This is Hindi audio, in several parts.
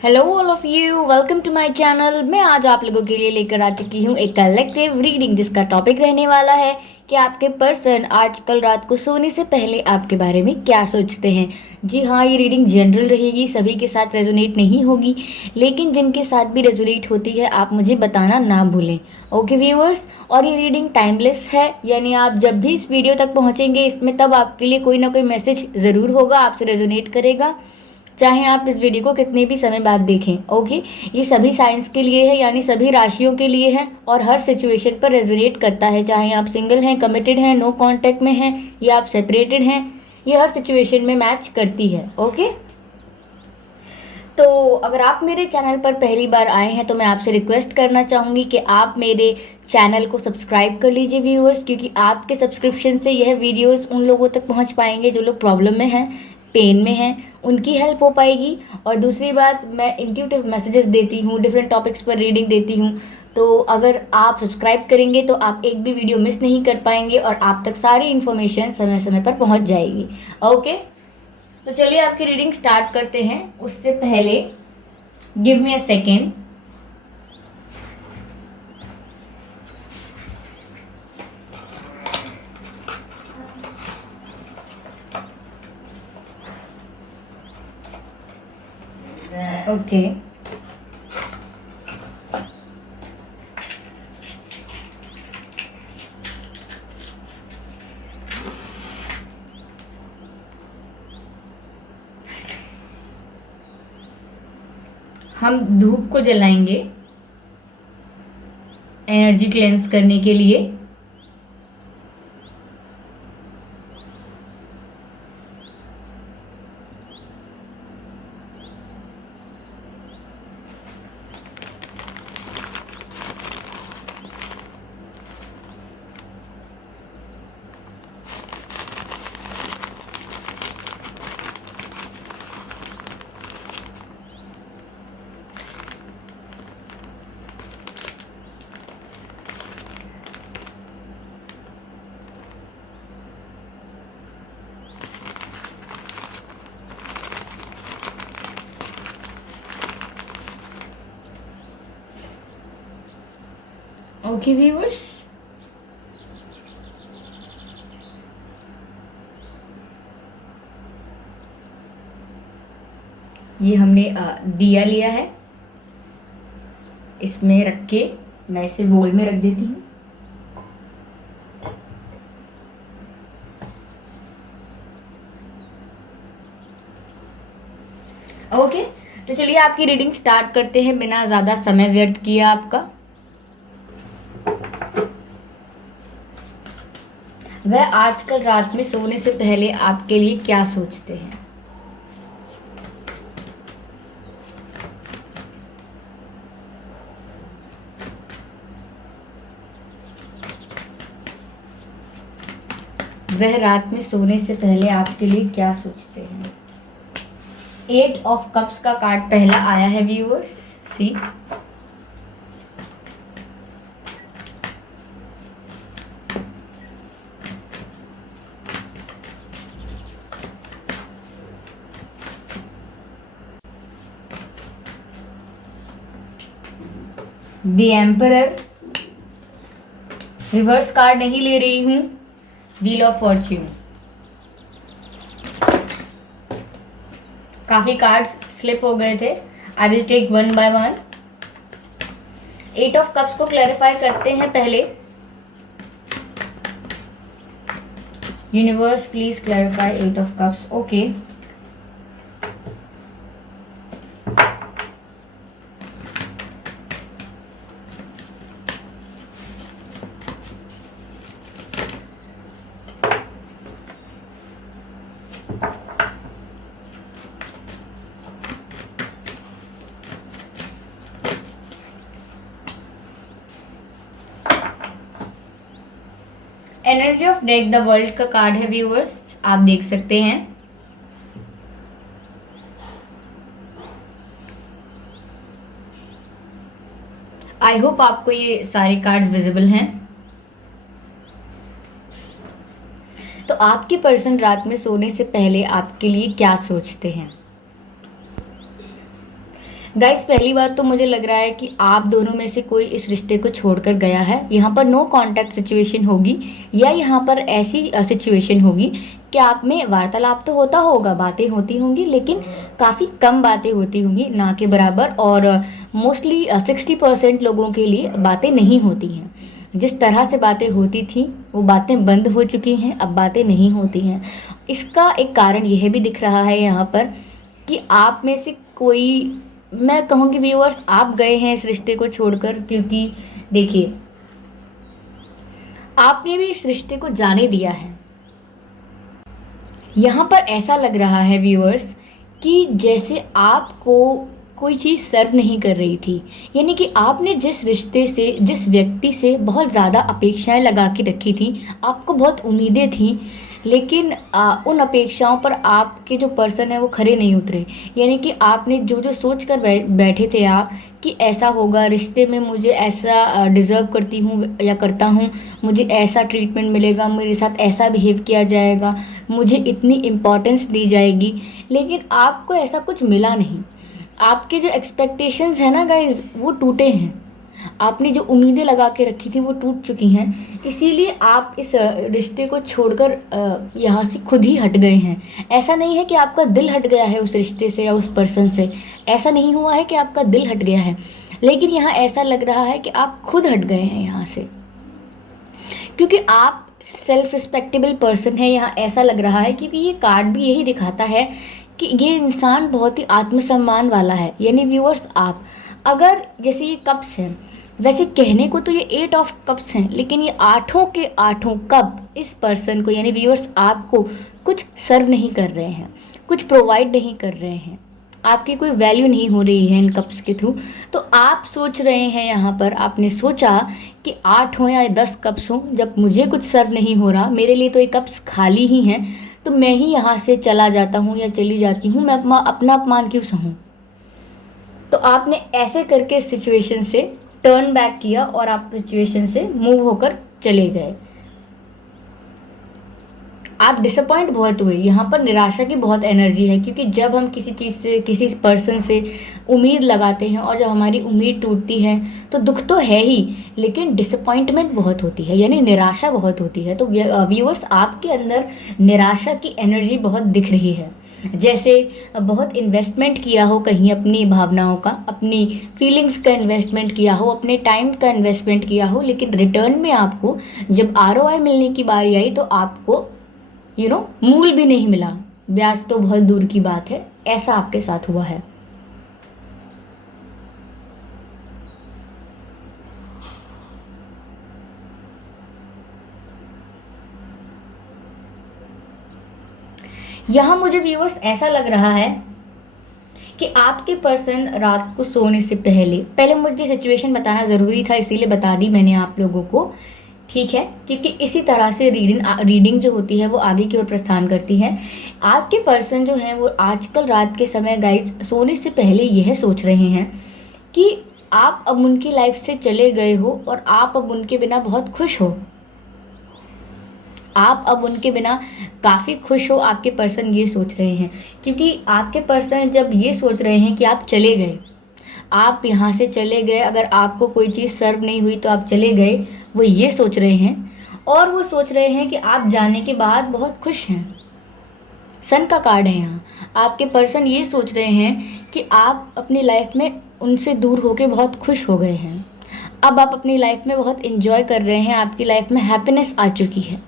Hello all of you, welcome to my channel. मैं आज आप लोगों के लिए लेकर आ चुकी हूँ एक कलेक्टिव रीडिंग, जिसका टॉपिक रहने वाला है कि आपके पर्सन आजकल रात को सोने से पहले आपके बारे में क्या सोचते हैं। जी हाँ, ये रीडिंग जनरल रहेगी, सभी के साथ रेजोनेट नहीं होगी, लेकिन जिनके साथ भी रेजोनेट होती है आप मुझे बताना ना भूलें। ओके व्यूअर्स, और ये रीडिंग टाइमलेस है, यानी आप जब भी इस वीडियो तक पहुँचेंगे इसमें तब आपके लिए कोई ना कोई मैसेज ज़रूर होगा, आपसे रेजोनेट करेगा, चाहे आप इस वीडियो को कितने भी समय बाद देखें। ओके, ये सभी साइंस के लिए है, यानी सभी राशियों के लिए है और हर सिचुएशन पर रेजोनेट करता है, चाहे आप सिंगल हैं, कमिटेड हैं, नो कांटेक्ट में हैं या आप सेपरेटेड हैं, ये हर सिचुएशन में मैच करती है। ओके, तो अगर आप मेरे चैनल पर पहली बार आए हैं तो मैं आपसे रिक्वेस्ट करना चाहूँगी कि आप मेरे चैनल को सब्सक्राइब कर लीजिए व्यूअर्स, क्योंकि आपके सब्सक्रिप्शन से यह वीडियोस उन लोगों तक पहुंच पाएंगे जो लोग प्रॉब्लम में हैं, पेन में हैं, उनकी हेल्प हो पाएगी। और दूसरी बात, मैं इंट्यूटिव मैसेजेस देती हूँ, डिफरेंट टॉपिक्स पर रीडिंग देती हूँ, तो अगर आप सब्सक्राइब करेंगे तो आप एक भी वीडियो मिस नहीं कर पाएंगे और आप तक सारी इन्फॉर्मेशन समय समय पर पहुँच जाएगी। ओके, तो चलिए आपकी रीडिंग स्टार्ट करते हैं। उससे पहले give me a second. Okay, हम धूप को जलाएंगे एनर्जी क्लेंस करने के लिए। ओके व्यूअर्स, ये हमने दिया लिया है, इसमें रख के मैं इसे बोल में रख देती हूँ। ओके, तो चलिए आपकी रीडिंग स्टार्ट करते हैं बिना ज़्यादा समय व्यर्थ किया आपका। वह आजकल रात में सोने से पहले आपके लिए क्या सोचते हैं। वह रात में सोने से पहले आपके लिए क्या सोचते हैं। 8 ऑफ कप्स का कार्ड पहला आया है viewers, see. The emperor, reverse card नहीं ले रही हूं, व्हील ऑफ फॉर्च्यून। काफी कार्ड्स स्लिप हो गए थे, I will take one by one. 8 of cups को क्लैरिफाई करते हैं पहले। Universe please clarify 8 of cups. Okay, energy of deck the world का कार्ड है व्यूअर्स, आप देख सकते हैं। आई होप आपको ये सारे कार्ड्स विजिबल हैं। तो आपके पर्सन रात में सोने से पहले आपके लिए क्या सोचते हैं। गाइस, पहली बात तो मुझे लग रहा है कि आप दोनों में से कोई इस रिश्ते को छोड़कर गया है। यहाँ पर नो कांटेक्ट सिचुएशन होगी, या यहाँ पर ऐसी सिचुएशन होगी कि आप में वार्तालाप तो होता होगा, बातें होती होंगी, लेकिन काफ़ी कम बातें होती होंगी, ना के बराबर। और मोस्टली 60% लोगों के लिए बातें नहीं होती हैं। जिस तरह से बातें होती थी वो बातें बंद हो चुकी हैं, अब बातें नहीं होती हैं। इसका एक कारण यह भी दिख रहा है यहाँ पर कि आप में से कोई, मैं कहूँगी व्यूअर्स, आप गए हैं इस रिश्ते को छोड़कर, क्योंकि देखिए, आपने भी इस रिश्ते को जाने दिया है। यहाँ पर ऐसा लग रहा है व्यूअर्स कि जैसे आपको कोई चीज़ सर्व नहीं कर रही थी। यानी कि आपने जिस रिश्ते से, जिस व्यक्ति से बहुत ज़्यादा अपेक्षाएं लगा के रखी थी, आपको बहुत उम्मीदें थी, लेकिन उन अपेक्षाओं पर आपके जो पर्सन है वो खरे नहीं उतरे। यानी कि आपने जो जो सोच कर बैठे थे आप कि ऐसा होगा रिश्ते में, मुझे ऐसा डिज़र्व करती हूँ या करता हूँ, मुझे ऐसा ट्रीटमेंट मिलेगा, मेरे साथ ऐसा बिहेव किया जाएगा, मुझे इतनी इम्पोर्टेंस दी जाएगी, लेकिन आपको ऐसा कुछ मिला नहीं। आपके जो एक्सपेक्टेशंस है ना गाइज, वो टूटे हैं। आपने जो उम्मीदें लगा के रखी थी वो टूट चुकी हैं। इसीलिए आप इस रिश्ते को छोड़कर यहाँ से खुद ही हट गए हैं। ऐसा नहीं है कि आपका दिल हट गया है उस रिश्ते से या उस पर्सन से, ऐसा नहीं हुआ है कि आपका दिल हट गया है, लेकिन यहाँ ऐसा लग रहा है कि आप खुद हट गए हैं यहाँ से, क्योंकि आप सेल्फ रिस्पेक्टेबल पर्सन है। यहाँ ऐसा लग रहा है, क्योंकि ये कार्ड भी यही दिखाता है कि ये इंसान बहुत ही आत्मसम्मान वाला है। यानी व्यूअर्स, आप अगर, जैसे ये कप्स हैं, वैसे कहने को तो ये 8 ऑफ कप्स हैं, लेकिन ये आठों के आठों कप इस पर्सन को, यानी व्यूअर्स, आपको कुछ सर्व नहीं कर रहे हैं, कुछ प्रोवाइड नहीं कर रहे हैं, आपकी कोई वैल्यू नहीं हो रही है इन कप्स के थ्रू। तो आप सोच रहे हैं, यहाँ पर आपने सोचा कि 8 हो या 10 कप्स हो, जब मुझे कुछ सर्व नहीं हो रहा, मेरे लिए तो ये कप्स खाली ही हैं, तो मैं ही यहाँ से चला जाता हूँ या चली जाती हूँ, मैं अपना अपमान क्यों सहूँ। तो आपने ऐसे करके इस सिचुएशन से टर्न बैक किया और आप सिचुएशन से मूव होकर चले गए। आप डिसअपॉइंट बहुत हुए। यहाँ पर निराशा की बहुत एनर्जी है, क्योंकि जब हम किसी चीज़ से, किसी पर्सन से उम्मीद लगाते हैं और जब हमारी उम्मीद टूटती है तो दुख तो है ही, लेकिन डिसअपॉइंटमेंट बहुत होती है, यानी निराशा बहुत होती है। तो व्यूअर्स, आपके अंदर निराशा की एनर्जी बहुत दिख रही है, जैसे बहुत इन्वेस्टमेंट किया हो कहीं, अपनी भावनाओं का, अपनी फीलिंग्स का इन्वेस्टमेंट किया हो, अपने टाइम का इन्वेस्टमेंट किया हो, लेकिन रिटर्न में आपको जब ROI मिलने की बारी आई तो आपको मूल भी नहीं मिला, ब्याज तो बहुत दूर की बात है। ऐसा आपके साथ हुआ है। यहाँ मुझे व्यूअर्स ऐसा लग रहा है कि आपके पर्सन रात को सोने से पहले मुझे सिचुएशन बताना ज़रूरी था, इसीलिए बता दी मैंने आप लोगों को, ठीक है, क्योंकि इसी तरह से रीडिंग जो होती है वो आगे की ओर प्रस्थान करती है। आपके पर्सन जो हैं वो आजकल रात के समय गाइस सोने से पहले यह सोच रहे हैं कि आप अब उनकी लाइफ से चले गए हो और आप अब उनके बिना बहुत खुश हो, आप अब उनके बिना काफ़ी खुश हो। आपके पर्सन ये सोच रहे हैं, क्योंकि आपके पर्सन जब ये सोच रहे हैं कि आप चले गए, आप यहाँ से चले गए, अगर आपको कोई चीज़ सर्व नहीं हुई तो आप चले गए, वो ये सोच रहे हैं। और वो सोच रहे हैं कि आप जाने के बाद बहुत खुश हैं। सन का कार्ड है यहाँ। आपके पर्सन ये सोच रहे हैं कि आप अपनी लाइफ में उनसे दूर होके बहुत खुश हो गए हैं, अब आप अपनी लाइफ में बहुत इन्जॉय कर रहे हैं, आपकी लाइफ में हैप्पीनेस आ चुकी है,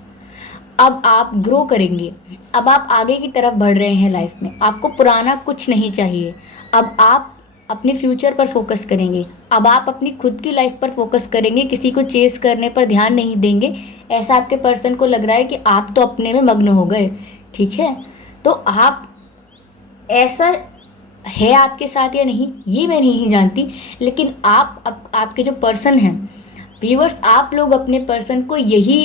अब आप ग्रो करेंगे, अब आप आगे की तरफ बढ़ रहे हैं लाइफ में, आपको पुराना कुछ नहीं चाहिए, अब आप अपने फ्यूचर पर फोकस करेंगे, अब आप अपनी खुद की लाइफ पर फोकस करेंगे, किसी को चेस करने पर ध्यान नहीं देंगे। ऐसा आपके पर्सन को लग रहा है कि आप तो अपने में मग्न हो गए, ठीक है। तो आप, ऐसा है आपके साथ या नहीं ये मैं नहीं जानती, लेकिन आपके जो पर्सन हैं व्यूअर्स, आप लोग अपने पर्सन को यही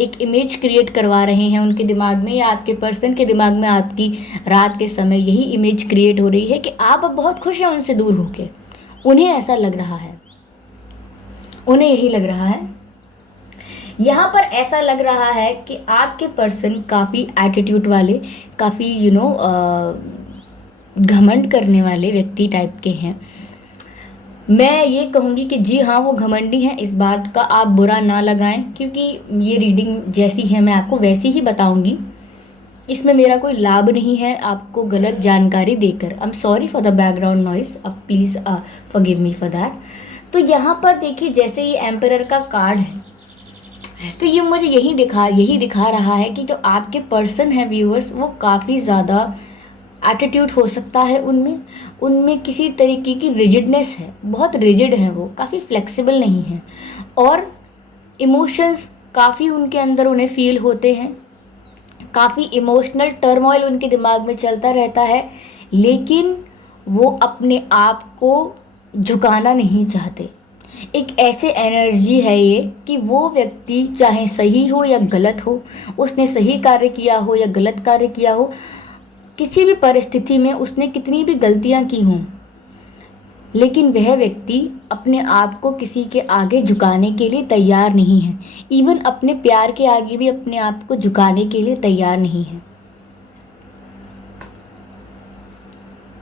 एक इमेज क्रिएट करवा रहे हैं उनके दिमाग में, या आपके पर्सन के दिमाग में आपकी रात के समय यही इमेज क्रिएट हो रही है कि आप अब बहुत खुश हैं उनसे दूर होके। उन्हें ऐसा लग रहा है, उन्हें यही लग रहा है। यहाँ पर ऐसा लग रहा है कि आपके पर्सन काफ़ी एटीट्यूड वाले, काफ़ी घमंड करने वाले व्यक्ति टाइप के हैं। मैं ये कहूँगी कि जी हाँ, वो घमंडी हैं, इस बात का आप बुरा ना लगाएं, क्योंकि ये रीडिंग जैसी है मैं आपको वैसी ही बताऊँगी। इसमें मेरा कोई लाभ नहीं है आपको गलत जानकारी देकर। I am sorry for the background noise, अब please forgive me for that. तो यहाँ पर देखिए, जैसे ये एम्परर का कार्ड है, तो ये मुझे यही दिखा रहा है कि जो आपके पर्सन है व्यूअर्स, वो काफ़ी ज़्यादा एटीट्यूड हो सकता है उनमें। उनमें किसी तरीके की रिजिडनेस है, बहुत रिजिड है, वो काफ़ी फ्लेक्सिबल नहीं है। और इमोशंस काफ़ी उनके अंदर उन्हें फील होते हैं, काफ़ी इमोशनल टर्मोइल उनके दिमाग में चलता रहता है, लेकिन वो अपने आप को झुकाना नहीं चाहते। एक ऐसे एनर्जी है ये कि वो व्यक्ति चाहे सही हो या गलत हो, उसने सही कार्य किया हो या गलत कार्य किया हो, किसी भी परिस्थिति में उसने कितनी भी गलतियां की हों, लेकिन वह व्यक्ति अपने आप को किसी के आगे झुकाने के लिए तैयार नहीं है। इवन अपने प्यार के आगे भी अपने आप को झुकाने के लिए तैयार नहीं है।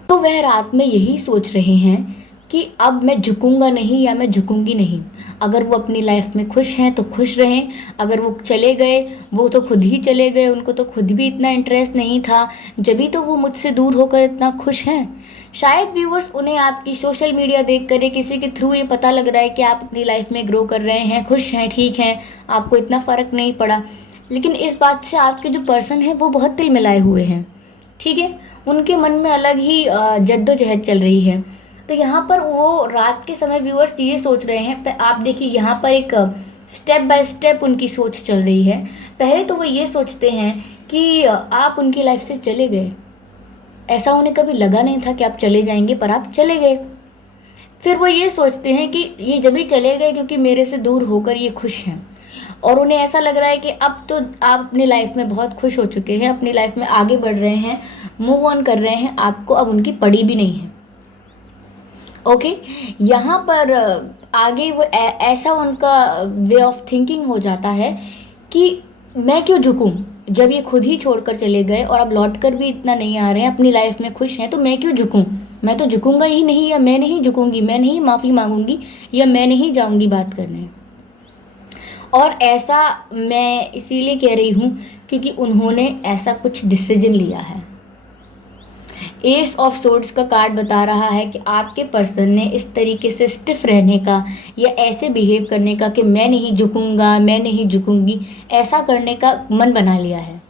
तो वह रात में यही सोच रहे हैं कि अब मैं झुकूंगा नहीं या मैं झुकूंगी नहीं। अगर वो अपनी लाइफ में खुश हैं तो खुश रहें, अगर वो चले गए, वो तो खुद ही चले गए, उनको तो खुद भी इतना इंटरेस्ट नहीं था, जभी तो वो मुझसे दूर होकर इतना खुश हैं। शायद व्यूवर्स उन्हें आपकी सोशल मीडिया देख कर, किसी के थ्रू ये पता लग रहा है कि आप अपनी लाइफ में ग्रो कर रहे हैं, खुश हैं, ठीक हैं, आपको इतना फ़र्क नहीं पड़ा। लेकिन इस बात से आपके जो पर्सन है वो बहुत तिल मिलाए हुए हैं, ठीक है। उनके मन में अलग ही जद्दोजहद चल रही है। तो यहाँ पर वो रात के समय व्यूअर्स ये सोच रहे हैं, आप देखिए यहाँ पर एक स्टेप बाय स्टेप उनकी सोच चल रही है। पहले तो वो ये सोचते हैं कि आप उनकी लाइफ से चले गए, ऐसा उन्हें कभी लगा नहीं था कि आप चले जाएंगे, पर आप चले गए। फिर वो ये सोचते हैं कि ये जब भी चले गए क्योंकि मेरे से दूर होकर ये खुश हैं, और उन्हें ऐसा लग रहा है कि अब तो आप अपनी लाइफ में बहुत खुश हो चुके हैं, अपनी लाइफ में आगे बढ़ रहे हैं, मूव ऑन कर रहे हैं, आपको अब उनकी पड़ी भी नहीं है। ओके, यहाँ पर आगे वो ऐसा उनका वे ऑफ थिंकिंग हो जाता है कि मैं क्यों झुकूं, जब ये खुद ही छोड़कर चले गए और अब लौट कर भी इतना नहीं आ रहे हैं, अपनी लाइफ में खुश हैं, तो मैं क्यों झुकूं। मैं तो झुकूंगा ही नहीं, या मैं नहीं झुकूंगी, मैं नहीं माफ़ी मांगूंगी, या मैं नहीं जाऊंगी बात करने। और ऐसा मैं इसीलिए कह रही हूँ क्योंकि उन्होंने ऐसा कुछ डिसीजन लिया है। एस ऑफ सोर्ड्स का कार्ड बता रहा है कि आपके पर्सन ने इस तरीके से स्टिफ रहने का या ऐसे बिहेव करने का कि मैं नहीं झुकूंगा, मैं नहीं झुकूंगी, ऐसा करने का मन बना लिया है।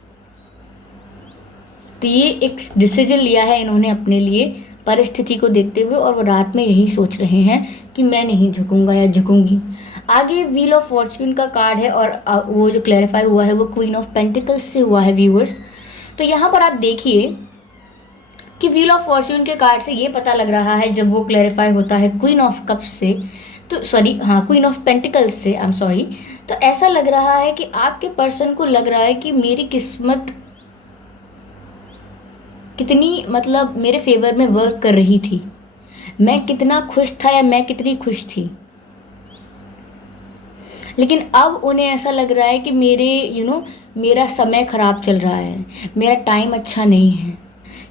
तो ये एक डिसीजन लिया है इन्होंने अपने लिए परिस्थिति को देखते हुए, और वो रात में यही सोच रहे हैं कि मैं नहीं झुकूंगा या झुकूंगी। आगे व्हील ऑफ फॉर्च्यून का कार्ड है, और वो जो क्लैरिफाई हुआ है वो क्वीन ऑफ पेंटिकल्स से हुआ है व्यूअर्स। तो यहाँ पर आप देखिए कि व्हील ऑफ फॉर्च्यून के कार्ड से ये पता लग रहा है, जब वो क्लैरिफाई होता है क्वीन ऑफ कप्स से, तो सॉरी हाँ क्वीन ऑफ पेंटिकल्स से, आई एम सॉरी, तो ऐसा लग रहा है कि आपके पर्सन को लग रहा है कि मेरी किस्मत कितनी मतलब मेरे फेवर में वर्क कर रही थी, मैं कितना खुश था या मैं कितनी खुश थी। लेकिन अब उन्हें ऐसा लग रहा है कि मेरे मेरा समय ख़राब चल रहा है, मेरा टाइम अच्छा नहीं है।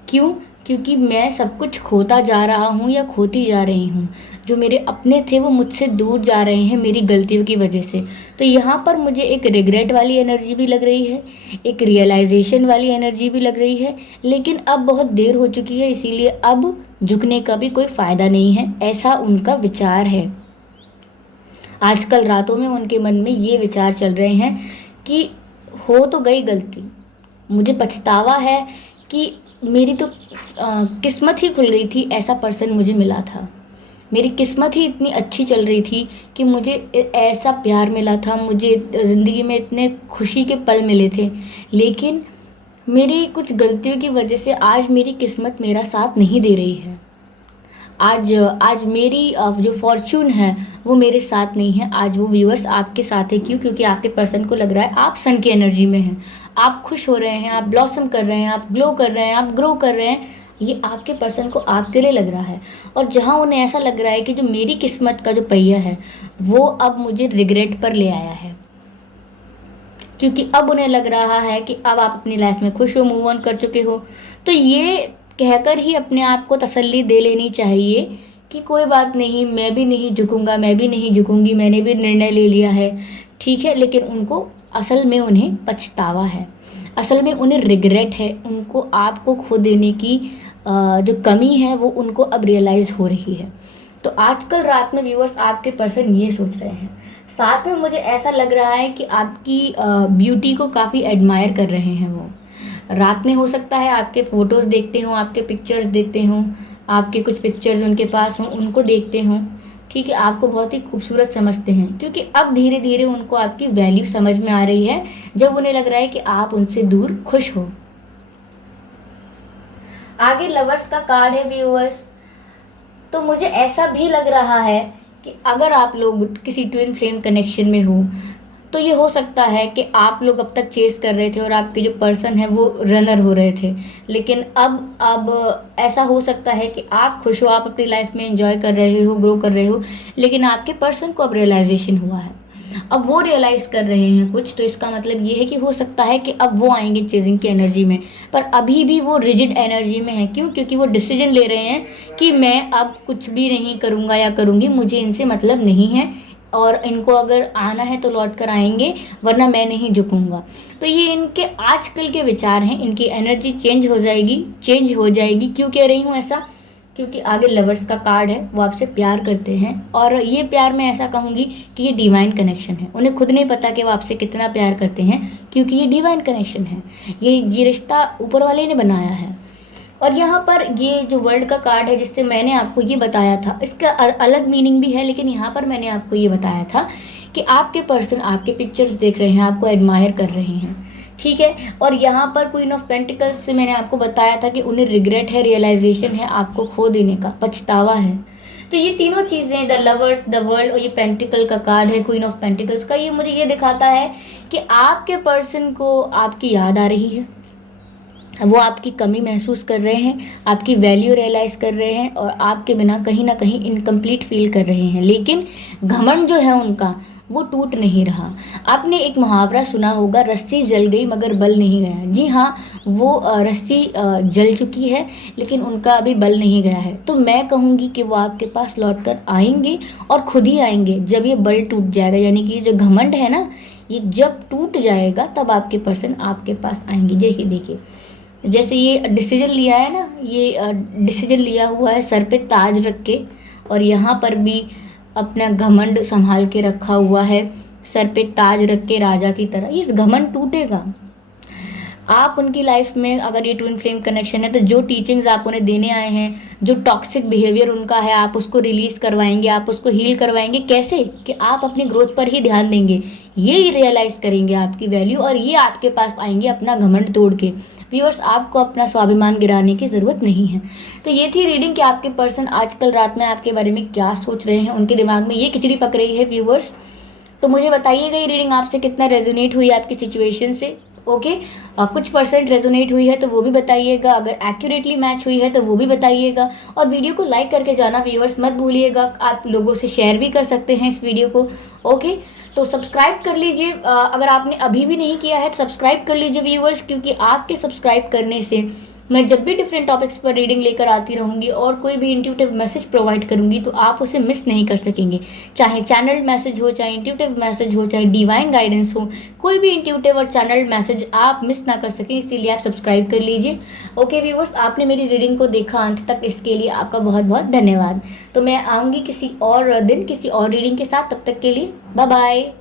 क्यों? क्योंकि मैं सब कुछ खोता जा रहा हूँ या खोती जा रही हूँ। जो मेरे अपने थे वो मुझसे दूर जा रहे हैं मेरी गलतियों की वजह से। तो यहाँ पर मुझे एक रिग्रेट वाली एनर्जी भी लग रही है, एक रियलाइजेशन वाली एनर्जी भी लग रही है, लेकिन अब बहुत देर हो चुकी है, इसीलिए अब झुकने का भी कोई फ़ायदा नहीं है, ऐसा उनका विचार है। आजकल रातों में उनके मन में ये विचार चल रहे हैं कि हो तो गई गलती, मुझे पछतावा है कि मेरी तो किस्मत ही खुल गई थी, ऐसा पर्सन मुझे मिला था, मेरी किस्मत ही इतनी अच्छी चल रही थी कि मुझे ऐसा प्यार मिला था, मुझे ज़िंदगी में इतने खुशी के पल मिले थे, लेकिन मेरी कुछ गलतियों की वजह से आज मेरी किस्मत मेरा साथ नहीं दे रही है। आज मेरी जो फॉर्च्यून है वो मेरे साथ नहीं है। आज वो व्यूअर्स आपके साथ है। क्यों? क्योंकि आपके पर्सन को लग रहा है आप सन की एनर्जी में हैं, आप खुश हो रहे हैं, आप ब्लॉसम कर रहे हैं, आप ग्लो कर रहे हैं, आप ग्रो कर रहे हैं। ये आपके पर्सन को आपके लिए लग रहा है, और जहाँ उन्हें ऐसा लग रहा है कि जो मेरी किस्मत का जो पहिया है वो अब मुझे रिग्रेट पर ले आया है, क्योंकि अब उन्हें लग रहा है कि अब आप अपनी लाइफ में खुश हो, मूव ऑन कर चुके हो। तो ये कहकर ही अपने आप को तसल्ली दे लेनी चाहिए कि कोई बात नहीं, मैं भी नहीं झुकूंगा, मैं भी नहीं झुकूंगी, मैंने भी निर्णय ले लिया है, ठीक है। लेकिन उनको असल में उन्हें पछतावा है, असल में उन्हें रिग्रेट है, उनको आपको खो देने की जो कमी है वो उनको अब रियलाइज़ हो रही है। तो आजकल रात में व्यूअर्स आपके पर्सन ये सोच रहे हैं। साथ में मुझे ऐसा लग रहा है कि आपकी ब्यूटी को काफ़ी एडमायर कर रहे हैं वो। रात में हो सकता है आपके फ़ोटोज़ देखते हों, आपके पिक्चर्स देखते हों, आपके कुछ पिक्चर्स उनके पास हों, उनको देखते हों, ठीक है, आपको बहुत ही खूबसूरत समझते हैं, क्योंकि अब धीरे धीरे उनको आपकी वैल्यू समझ में आ रही है, जब उन्हें लग रहा है कि आप उनसे दूर खुश हो। आगे लवर्स का कार्ड है व्यूअर्स। तो मुझे ऐसा भी लग रहा है कि अगर आप लोग किसी ट्विन फ्लेम कनेक्शन में हो, तो ये हो सकता है कि आप लोग अब तक चेस कर रहे थे और आपके जो पर्सन है वो रनर हो रहे थे, लेकिन अब ऐसा हो सकता है कि आप खुश हो, आप अपनी लाइफ में एंजॉय कर रहे हो, ग्रो कर रहे हो, लेकिन आपके पर्सन को अब रियलाइजेशन हुआ है, अब वो रियलाइज़ कर रहे हैं कुछ। तो इसका मतलब ये है कि हो सकता है कि अब वो आएंगे चेजिंग की एनर्जी में, पर अभी भी वो रिजिड एनर्जी में है। क्यों? क्योंकि वो डिसीजन ले रहे हैं कि मैं अब कुछ भी नहीं करूँगा या करूँगी, मुझे इनसे मतलब नहीं है, और इनको अगर आना है तो लौट कर आएंगे, वरना मैं नहीं झुकूंगा। तो ये इनके आजकल के विचार हैं, इनकी एनर्जी चेंज हो जाएगी, चेंज हो जाएगी। क्यों कह रही हूँ ऐसा? क्योंकि आगे लवर्स का कार्ड है, वो आपसे प्यार करते हैं, और ये प्यार मैं ऐसा कहूँगी कि ये डिवाइन कनेक्शन है। उन्हें खुद नहीं पता कि वो आपसे कितना प्यार करते हैं, क्योंकि ये डिवाइन कनेक्शन है, ये रिश्ता ऊपर वाले ने बनाया है। और यहाँ पर ये जो वर्ल्ड का कार्ड है जिससे मैंने आपको ये बताया था, इसका अलग मीनिंग भी है, लेकिन यहाँ पर मैंने आपको ये बताया था कि आपके पर्सन आपके पिक्चर्स देख रहे हैं, आपको एडमायर कर रहे हैं, ठीक है। और यहाँ पर क्वीन ऑफ पेंटिकल्स से मैंने आपको बताया था कि उन्हें रिग्रेट है, रियलाइजेशन है, आपको खो देने का पछतावा है। तो ये तीनों चीज़ें, द लवर्स, द वर्ल्ड और ये पेंटिकल का कार्ड है, क्वीन ऑफ पेंटिकल्स का, ये मुझे ये दिखाता है कि आपके पर्सन को आपकी याद आ रही है, वो आपकी कमी महसूस कर रहे हैं, आपकी वैल्यू रियलाइज़ कर रहे हैं, और आपके बिना कहीं ना कहीं इनकम्प्लीट फील कर रहे हैं। लेकिन घमंड जो है उनका, वो टूट नहीं रहा। आपने एक मुहावरा सुना होगा, रस्सी जल गई मगर बल नहीं गया। जी हाँ, वो रस्सी जल चुकी है, लेकिन उनका अभी बल नहीं गया है। तो मैं कहूँगी कि वो आपके पास लौट कर आएंगे, और खुद ही आएंगे जब ये बल टूट जाएगा। यानी कि ये जो घमंड है ना, ये जब टूट जाएगा तब आपके पर्सन आपके पास आएंगे। देखिए देखिए, जैसे ये डिसीजन लिया है ना, ये डिसीजन लिया हुआ है सर पे ताज रख के, और यहाँ पर भी अपना घमंड संभाल के रखा हुआ है, सर पे ताज रख के राजा की तरह। ये घमंड टूटेगा। आप उनकी लाइफ में, अगर ये ट्विन फ्लेम कनेक्शन है, तो जो टीचिंग्स आप उन्हें देने आए हैं, जो टॉक्सिक बिहेवियर उनका है, आप उसको रिलीज करवाएंगे, आप उसको हील करवाएंगे। कैसे? कि आप अपनी ग्रोथ पर ही ध्यान देंगे, ये रियलाइज करेंगे आपकी वैल्यू, और ये आपके पास आएंगे अपना घमंड तोड़ के। व्यूअर्स, आपको अपना स्वाभिमान गिराने की ज़रूरत नहीं है। तो ये थी रीडिंग कि आपके पर्सन आजकल रात में आपके बारे में क्या सोच रहे हैं, उनके दिमाग में ये खिचड़ी पक रही है व्यूअर्स। तो मुझे बताइएगा ये रीडिंग आपसे कितना रेजोनेट हुई आपकी सिचुएशन से। ओके, कुछ परसेंट रेजोनेट हुई है तो वो भी बताइएगा, अगर एक्यूरेटली मैच हुई है तो वो भी बताइएगा, और वीडियो को लाइक करके जाना व्यूअर्स मत भूलिएगा। आप लोगों से शेयर भी कर सकते हैं इस वीडियो को। ओके, तो सब्सक्राइब कर लीजिए, अगर आपने अभी भी नहीं किया है तो सब्सक्राइब कर लीजिए व्यूअर्स, क्योंकि आपके सब्सक्राइब करने से मैं जब भी डिफरेंट टॉपिक्स पर रीडिंग लेकर आती रहूँगी और कोई भी इंट्यूटिव मैसेज प्रोवाइड करूँगी तो आप उसे मिस नहीं कर सकेंगे। चाहे चैनल मैसेज हो, चाहे इंट्यूटिव मैसेज हो, चाहे डिवाइन गाइडेंस हो, कोई भी इंट्यूटिव और चैनल मैसेज आप मिस ना कर सकें, इसीलिए आप सब्सक्राइब कर लीजिए। ओके व्यूअर्स, आपने मेरी रीडिंग को देखा अंत तक, इसके लिए आपका बहुत बहुत धन्यवाद। तो मैं आऊँगी किसी और दिन किसी और रीडिंग के साथ, तब तक के लिए बाय बाय।